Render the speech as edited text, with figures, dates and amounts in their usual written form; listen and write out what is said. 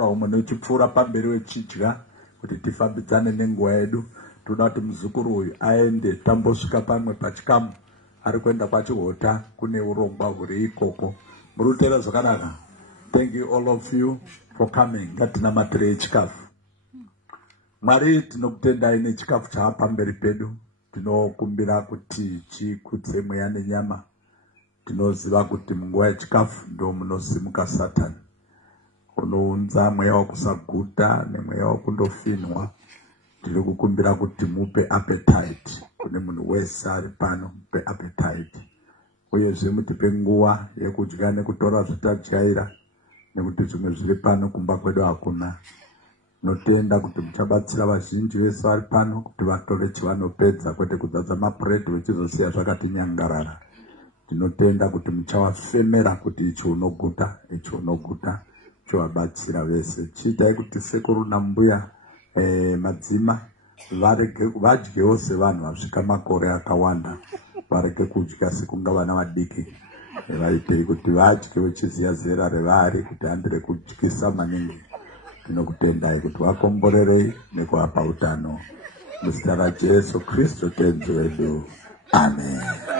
taura umwe nechipfuura pamberi wechidya kuti tifambidzane nenguva yedu. Toda kuti muzukuru uyu aende tambosvika pamwe pachikamu ari kuenda kwachihota kune urongwa huri ikoko. Muri kuteera zvakanaka. Thank you all of you for coming. Ngatinamatire chikafu. Mwari tinokutendai nechikafu chava pamberi pedu. Tinokumbira kuti chikudze mweya nenyama. Tinoziva kuti munguva yechikafu ndo munosimuka Satani. Unounza mweya wekusaguta nemweya wekundofinhwa. Tiri kukumbira kuti mupe appetite kune munhu wese ari pano, mupe appetite. Uyezve mutipe nguva yekudya nekutora zvatajaira, nekuti zvimwe zviri pano kumba kwedu hakuna. Notenda kuti muchabatsira vazhinji vese vari pano kuti vatore chivanopedza, kwete kudzadza mapureti vechizosiya zvakati nyangarara. Tinotenda kuti muchavafemera kuti ichi unoguta, ichi unoguta, chivabatsira vese. Chiitai kuti sekuru nambuya madzima vadyewo sevanhu vasvika makore akawanda, varege kudya sekunga vana vadiki. Vaitei kuti vadye vachiziva zera revari kuti handire kudyisa maningi. Tinokutendai kuti vakomborerei nekuvapa utano. Muzita raJesu Kristu tenzi wedu. Amen.